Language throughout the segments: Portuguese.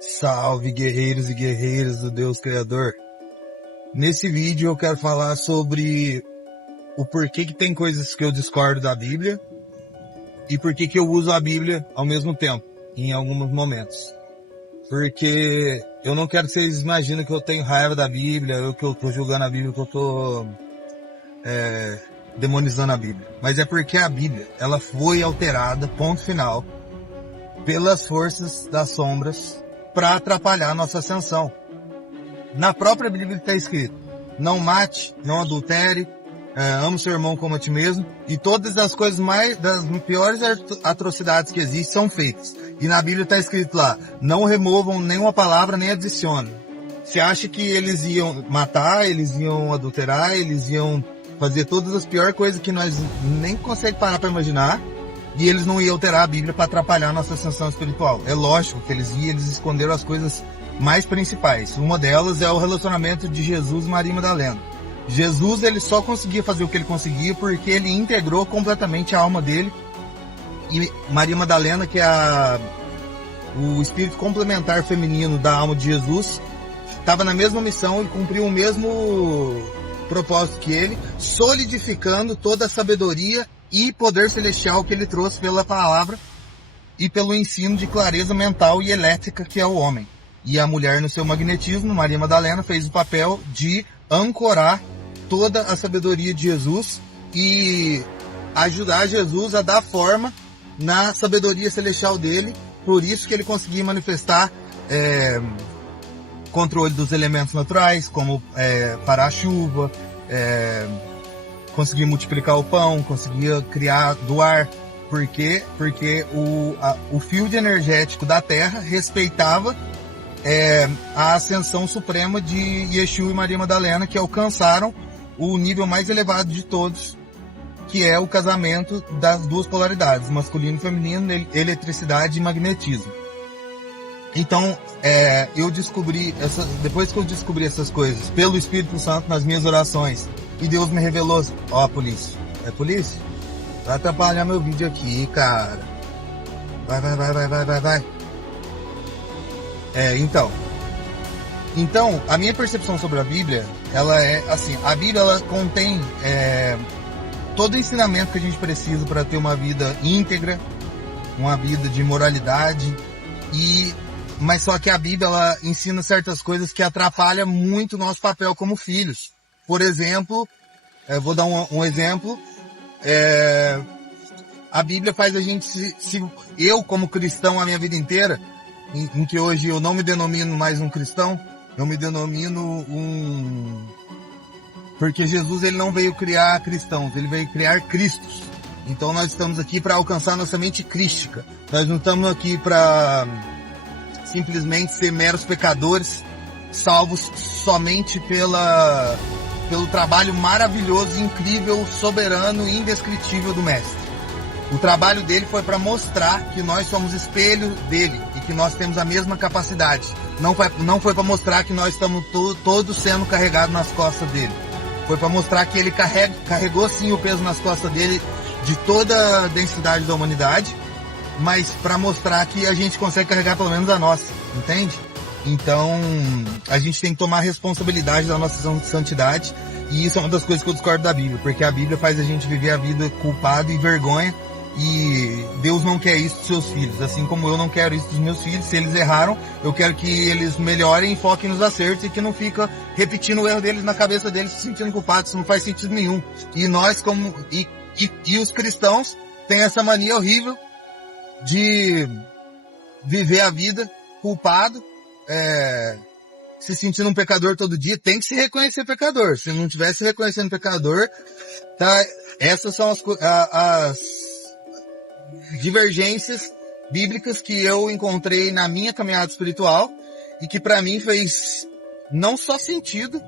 Salve, guerreiros e guerreiras do Deus Criador. Nesse vídeo eu quero falar sobre o porquê que tem coisas que eu discordo da Bíblia e porquê que eu uso a Bíblia ao mesmo tempo, em alguns momentos. Porque eu não quero que vocês imaginem que eu tenho raiva da Bíblia, ou que eu tô julgando a Bíblia, que eu tô demonizando a Bíblia. Mas é porque a Bíblia, ela foi alterada, ponto final, pelas forças das sombras para atrapalhar a nossa ascensão. Na própria Bíblia está escrito: não mate, não adultere, ame seu irmão como a ti mesmo, e todas as coisas das piores atrocidades que existem são feitas. E na Bíblia está escrito lá: não removam nenhuma palavra, nem adicionem. Você acha que eles iam matar, eles iam adulterar, eles iam fazer todas as piores coisas que nós nem conseguimos parar para imaginar, e eles não iam alterar a Bíblia para atrapalhar a nossa ascensão espiritual? É lógico que eles esconderam as coisas mais principais. Uma delas é o relacionamento de Jesus e Maria Madalena. Jesus, ele só conseguia fazer o que ele conseguia porque ele integrou completamente a alma dele, e Maria Madalena, que é o espírito complementar feminino da alma de Jesus, estava na mesma missão e cumpriu o mesmo propósito que ele, solidificando toda a sabedoria e poder celestial que ele trouxe pela palavra e pelo ensino de clareza mental e elétrica que é o homem. E a mulher, no seu magnetismo, Maria Madalena, fez o papel de ancorar toda a sabedoria de Jesus e ajudar Jesus a dar forma na sabedoria celestial dele. Por isso que ele conseguia manifestar controle dos elementos naturais, como parar a chuva, conseguia multiplicar o pão, conseguia criar do ar. Por quê? Porque o field energético da Terra respeitava a ascensão suprema de Yeshua e Maria Madalena, que alcançaram o nível mais elevado de todos, que é o casamento das duas polaridades, masculino e feminino, eletricidade e magnetismo. Então, eu descobri, depois que eu descobri essas coisas pelo Espírito Santo nas minhas orações, e Deus me revelou: ó, polícia. É polícia? Vai atrapalhar meu vídeo aqui, cara. Vai. Então, a minha percepção sobre a Bíblia, ela é assim: a Bíblia, ela contém todo o ensinamento que a gente precisa para ter uma vida íntegra, uma vida de moralidade, mas só que a Bíblia, ela ensina certas coisas que atrapalham muito o nosso papel como filhos. Por exemplo, vou dar um exemplo, a Bíblia faz a gente, eu como cristão a minha vida inteira, em que hoje eu não me denomino mais um cristão, eu me denomino porque Jesus, ele não veio criar cristãos, ele veio criar cristos. Então nós estamos aqui para alcançar nossa mente crística. Nós não estamos aqui para simplesmente ser meros pecadores, salvos somente pelo trabalho maravilhoso, incrível, soberano e indescritível do Mestre. O trabalho dele foi para mostrar que nós somos espelho dele e que nós temos a mesma capacidade. Não foi para mostrar que nós estamos todos sendo carregados nas costas dele. Foi para mostrar que ele carregou sim o peso nas costas dele de toda a densidade da humanidade, mas para mostrar que a gente consegue carregar pelo menos a nossa, entende? Então, a gente tem que tomar responsabilidade da nossa santidade, e isso é uma das coisas que eu discordo da Bíblia, porque a Bíblia faz a gente viver a vida culpado e vergonha, e Deus não quer isso dos seus filhos, assim como eu não quero isso dos meus filhos. Se eles erraram, eu quero que eles melhorem e foquem nos acertos, e que não fica repetindo o erro deles na cabeça deles, se sentindo culpados. Isso não faz sentido nenhum. E nós, e os cristãos, têm essa mania horrível de viver a vida culpado, se sentindo um pecador todo dia. Tem que se reconhecer pecador. Se não tivesse reconhecendo pecador, tá? Essas são as divergências bíblicas que eu encontrei na minha caminhada espiritual, e que para mim fez não só sentido,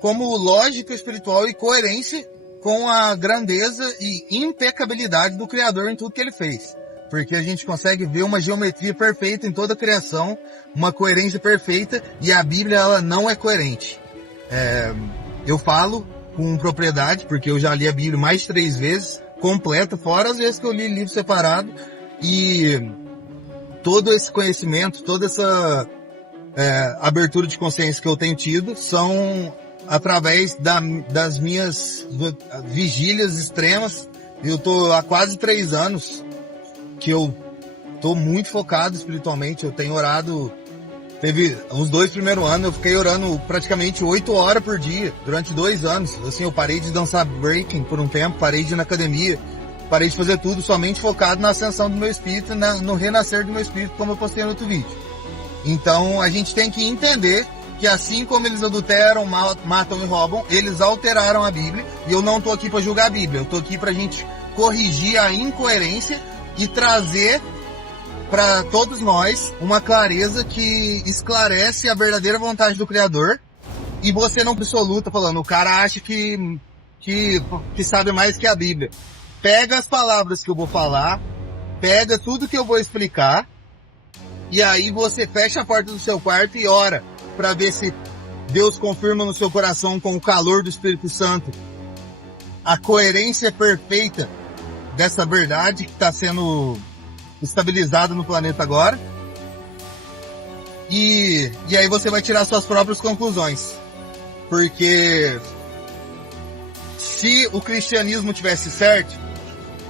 como lógica espiritual e coerência com a grandeza e impecabilidade do Criador em tudo que ele fez. Porque a gente consegue ver uma geometria perfeita em toda a criação, uma coerência perfeita, e a Bíblia, ela não é coerente. Eu falo com propriedade, porque eu já li a Bíblia mais de 3 vezes, completa, fora as vezes que eu li livro separado, e todo esse conhecimento, toda essa abertura de consciência que eu tenho tido são através das minhas vigílias extremas. Eu tô há quase 3 anos que eu tô muito focado espiritualmente. Eu tenho orado, teve os 2 primeiros anos, eu fiquei orando praticamente 8 horas por dia, durante 2 anos. Assim, eu parei de dançar breaking por um tempo, parei de ir na academia, parei de fazer tudo, somente focado na ascensão do meu espírito, no renascer do meu espírito, como eu postei no outro vídeo. Então, a gente tem que entender que assim como eles adulteram, matam e roubam, eles alteraram a Bíblia, e eu não tô aqui para julgar a Bíblia, eu tô aqui pra gente corrigir a incoerência e trazer para todos nós uma clareza que esclarece a verdadeira vontade do Criador, e você não absoluta falando, o cara acha que sabe mais que a Bíblia. Pega as palavras que eu vou falar, pega tudo que eu vou explicar, e aí você fecha a porta do seu quarto e ora para ver se Deus confirma no seu coração com o calor do Espírito Santo a coerência perfeita dessa verdade que está sendo estabilizada no planeta agora. E aí você vai tirar suas próprias conclusões. Porque se o cristianismo tivesse certo,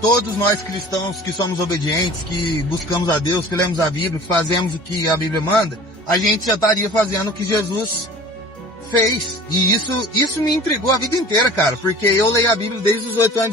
todos nós cristãos que somos obedientes, que buscamos a Deus, que lemos a Bíblia, que fazemos o que a Bíblia manda, a gente já estaria fazendo o que Jesus fez. E isso me intrigou a vida inteira, cara, porque eu leio a Bíblia desde os 8 anos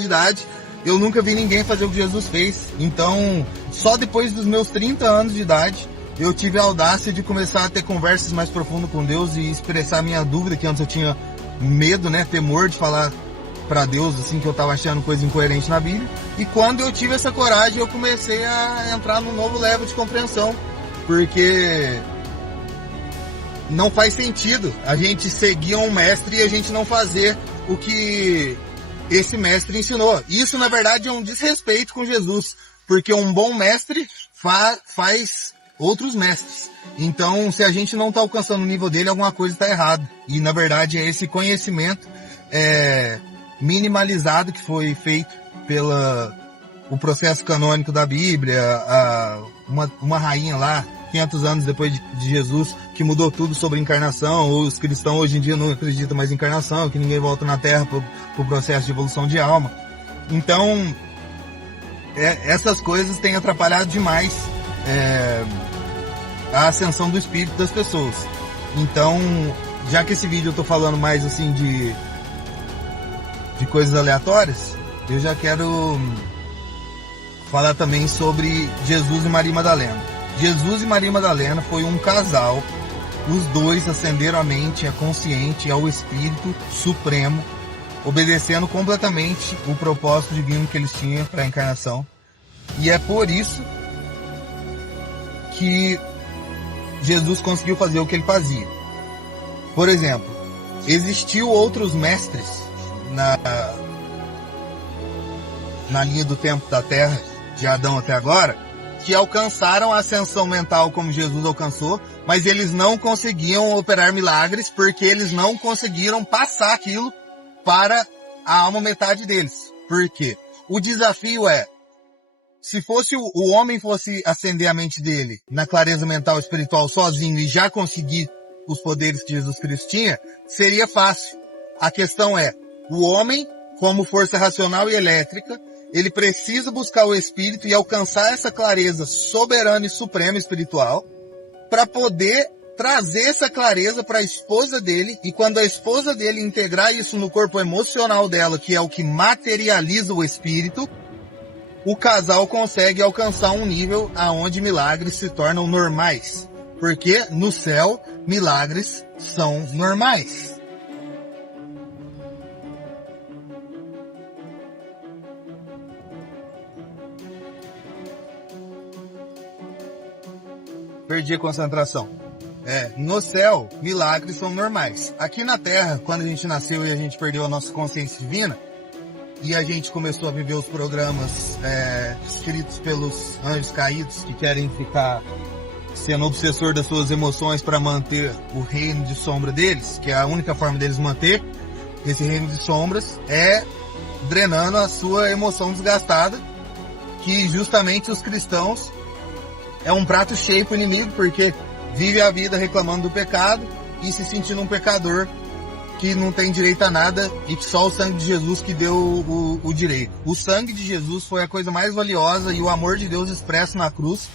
de idade, eu nunca vi ninguém fazer o que Jesus fez. Então, só depois dos meus 30 anos de idade, eu tive a audácia de começar a ter conversas mais profundas com Deus e expressar minha dúvida, que antes eu tinha medo, né, temor de falar para Deus, assim, que eu tava achando coisa incoerente na Bíblia. E quando eu tive essa coragem, eu comecei a entrar num novo level de compreensão, porque não faz sentido a gente seguir um mestre e a gente não fazer o que esse mestre ensinou. Isso, na verdade, é um desrespeito com Jesus, porque um bom mestre faz outros mestres. Então, se a gente não está alcançando o nível dele, alguma coisa está errada. E, na verdade, é esse conhecimento minimalizado que foi feito o processo canônico da Bíblia, uma rainha lá, 500 anos depois de Jesus, que mudou tudo sobre encarnação. Os cristãos hoje em dia não acreditam mais em encarnação, que ninguém volta na Terra pro processo de evolução de alma. Então, essas coisas têm atrapalhado demais a ascensão do espírito das pessoas. Então, já que esse vídeo eu tô falando mais assim de coisas aleatórias, eu já quero falar também sobre Jesus e Maria Madalena. Jesus e Maria Madalena foi um casal, os dois ascenderam a mente, a consciente, ao Espírito Supremo, obedecendo completamente o propósito divino que eles tinham para a encarnação. E é por isso que Jesus conseguiu fazer o que ele fazia. Por exemplo, existiu outros mestres na linha do tempo da Terra, de Adão até agora, que alcançaram a ascensão mental como Jesus alcançou, mas eles não conseguiam operar milagres porque eles não conseguiram passar aquilo para a alma metade deles. Por quê? O desafio se fosse o homem fosse acender a mente dele na clareza mental espiritual sozinho e já conseguir os poderes que Jesus Cristo tinha, seria fácil. A questão o homem, como força racional e elétrica, ele precisa buscar o Espírito e alcançar essa clareza soberana e suprema espiritual para poder trazer essa clareza para a esposa dele, e quando a esposa dele integrar isso no corpo emocional dela, que é o que materializa o Espírito, o casal consegue alcançar um nível aonde milagres se tornam normais. Porque no céu, milagres são normais. Perdi a concentração. No céu, milagres são normais. Aqui na Terra, quando a gente nasceu e a gente perdeu a nossa consciência divina, e a gente começou a viver os programas escritos pelos anjos caídos, que querem ficar sendo obsessor das suas emoções para manter o reino de sombra deles, que é a única forma deles manter esse reino de sombras, drenando a sua emoção desgastada, que justamente os cristãos é um prato cheio pro inimigo, porque vive a vida reclamando do pecado e se sentindo um pecador que não tem direito a nada e que só o sangue de Jesus que deu o direito. O sangue de Jesus foi a coisa mais valiosa e o amor de Deus expresso na cruz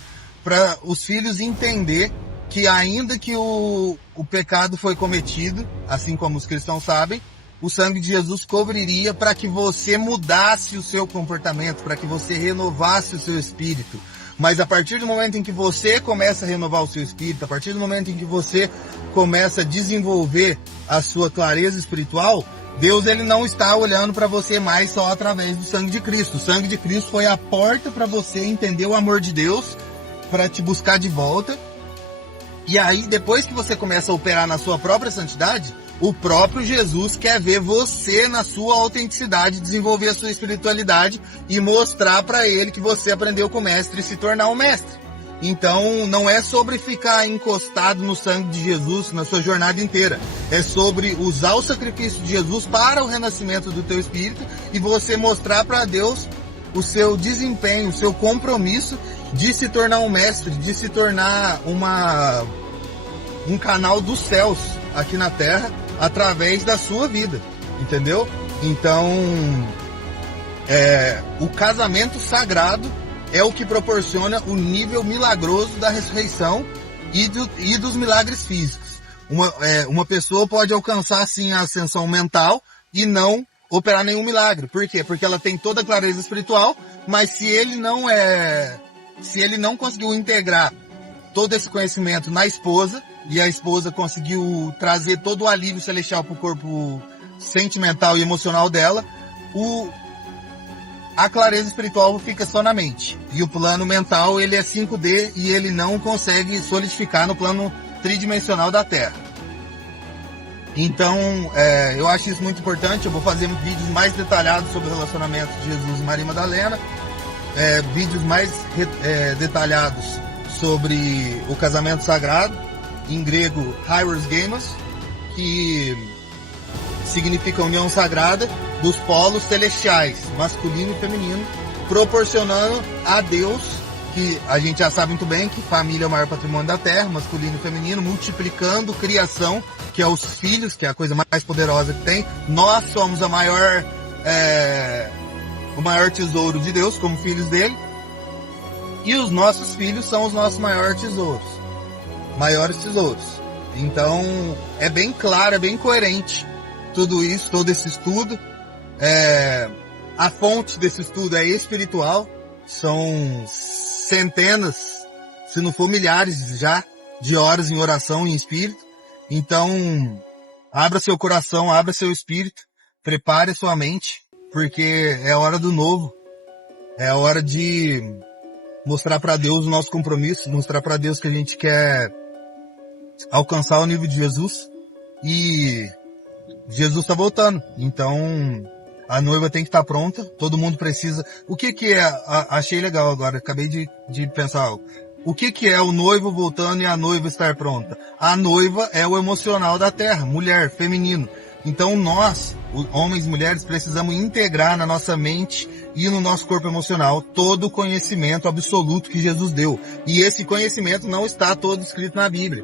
para os filhos entender que ainda que o pecado foi cometido, assim como os cristãos sabem, o sangue de Jesus cobriria para que você mudasse o seu comportamento, para que você renovasse o seu espírito. Mas a partir do momento em que você começa a renovar o seu espírito, a partir do momento em que você começa a desenvolver a sua clareza espiritual, Deus ele não está olhando para você mais só através do sangue de Cristo. O sangue de Cristo foi a porta para você entender o amor de Deus, para te buscar de volta. E aí, depois que você começa a operar na sua própria santidade, o próprio Jesus quer ver você na sua autenticidade, desenvolver a sua espiritualidade e mostrar para ele que você aprendeu com o mestre e se tornar um mestre. Então, não é sobre ficar encostado no sangue de Jesus na sua jornada inteira. É sobre usar o sacrifício de Jesus para o renascimento do teu espírito e você mostrar para Deus o seu desempenho, o seu compromisso de se tornar um mestre, de se tornar um canal dos céus aqui na Terra através da sua vida, entendeu? Então, o casamento sagrado é o que proporciona o nível milagroso da ressurreição e dos milagres físicos. Uma pessoa pode alcançar, assim, a ascensão mental e não operar nenhum milagre. Por quê? Porque ela tem toda a clareza espiritual, mas se ele não conseguiu integrar todo esse conhecimento na esposa, e a esposa conseguiu trazer todo o alívio celestial para o corpo sentimental e emocional dela, a clareza espiritual fica só na mente. E o plano mental, ele é 5D e ele não consegue solidificar no plano tridimensional da Terra. Então, eu acho isso muito importante. Eu vou fazer vídeos mais detalhados sobre o relacionamento de Jesus e Maria Madalena, vídeos mais detalhados sobre o casamento sagrado, em grego Hieros Gamos, que significa união sagrada dos polos celestiais, masculino e feminino, proporcionando a Deus, que a gente já sabe muito bem que família é o maior patrimônio da Terra, masculino e feminino, multiplicando criação, que é os filhos, que é a coisa mais poderosa que tem. Nós somos o maior tesouro de Deus, como filhos dele, e os nossos filhos são os nossos maiores tesouros. Então, é bem claro, é bem coerente tudo isso, todo esse estudo. A fonte desse estudo é espiritual, são centenas, se não for milhares já, de horas em oração e em espírito. Então, abra seu coração, abra seu espírito, prepare sua mente, porque é a hora do novo, é a hora de mostrar para Deus o nosso compromisso, mostrar para Deus que a gente quer alcançar o nível de Jesus, e Jesus está voltando. Então, a noiva tem que estar pronta, todo mundo precisa. O que achei legal agora, acabei de pensar algo. O que é o noivo voltando e a noiva estar pronta? A noiva é o emocional da Terra, mulher, feminino. Então nós, homens e mulheres, precisamos integrar na nossa mente e no nosso corpo emocional todo o conhecimento absoluto que Jesus deu. E esse conhecimento não está todo escrito na Bíblia.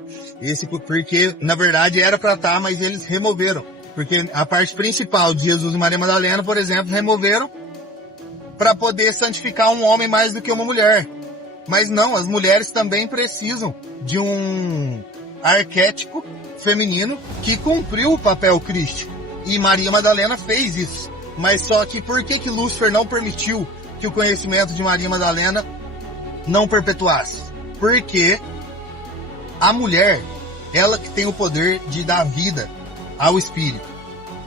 Porque, na verdade, era para estar, mas eles removeram. Porque a parte principal de Jesus e Maria Madalena, por exemplo, removeram para poder santificar um homem mais do que uma mulher. Mas não, as mulheres também precisam de um arquétipo feminino que cumpriu o papel crístico. E Maria Madalena fez isso. Mas só que por que Lúcifer não permitiu que o conhecimento de Maria Madalena não perpetuasse? Porque a mulher, ela que tem o poder de dar vida ao espírito.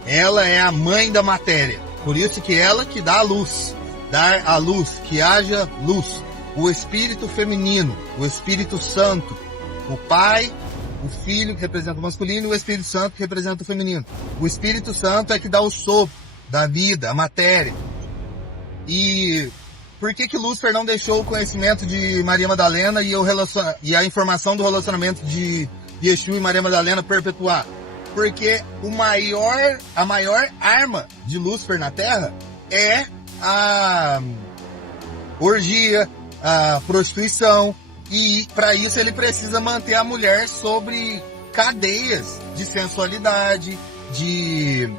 Ela é a mãe da matéria. Por isso que ela que dá a luz. Dar a luz, que haja luz. O espírito feminino, o Espírito Santo, o Pai, o Filho, que representa o masculino, e o Espírito Santo, que representa o feminino. O Espírito Santo é que dá o sopro da vida, a matéria. E por que Lúcifer não deixou o conhecimento de Maria Madalena e a informação do relacionamento de Yeshua e Maria Madalena perpetuar? Porque a maior arma de Lúcifer na Terra é a orgia, a prostituição, E para isso ele precisa manter a mulher sobre cadeias de sensualidade, de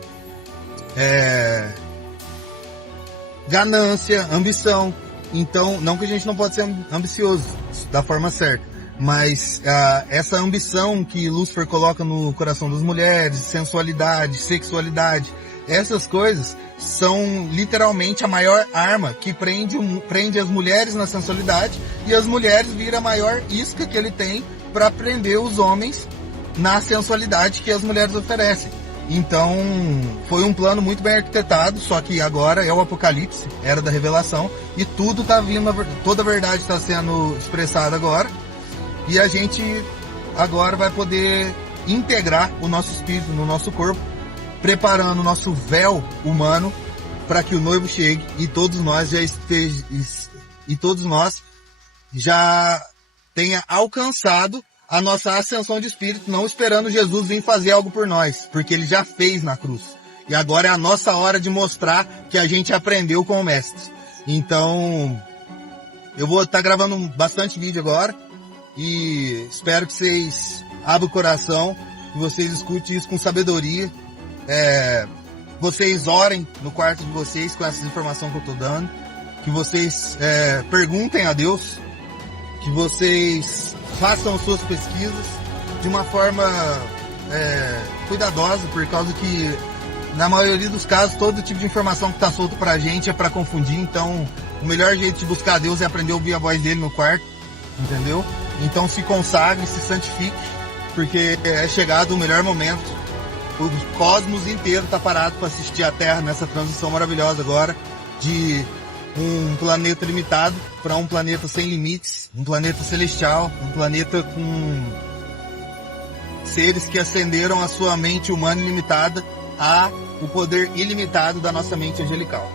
ganância, ambição. Então, não que a gente não pode ser ambicioso da forma certa, mas essa ambição que Lúcifer coloca no coração das mulheres, sensualidade, sexualidade, essas coisas são literalmente a maior arma que prende as mulheres na sensualidade, e as mulheres viram a maior isca que ele tem para prender os homens na sensualidade que as mulheres oferecem. Então, foi um plano muito bem arquitetado, só que agora é o Apocalipse, era da revelação, e tudo tá vindo, toda a verdade está sendo expressada agora, e a gente agora vai poder integrar o nosso espírito no nosso corpo, preparando o nosso véu humano para que o noivo chegue e todos nós já tenha alcançado a nossa ascensão de espírito, não esperando Jesus vir fazer algo por nós, porque ele já fez na cruz. E agora é a nossa hora de mostrar que a gente aprendeu com o mestre. Então, eu vou estar gravando bastante vídeo agora e espero que vocês abram o coração e vocês escutem isso com sabedoria. Vocês orem no quarto de vocês com essa informação que eu estou dando, que vocês perguntem a Deus, que vocês façam suas pesquisas de uma forma cuidadosa, por causa que na maioria dos casos todo tipo de informação que está solto pra gente é para confundir. Então o melhor jeito de buscar a Deus é aprender a ouvir a voz dele no quarto, entendeu? Então se consagre, se santifique, porque é chegado o melhor momento. O cosmos inteiro está parado para assistir a Terra nessa transição maravilhosa agora de um planeta limitado para um planeta sem limites, um planeta celestial, um planeta com seres que ascenderam a sua mente humana ilimitada a o poder ilimitado da nossa mente angelical.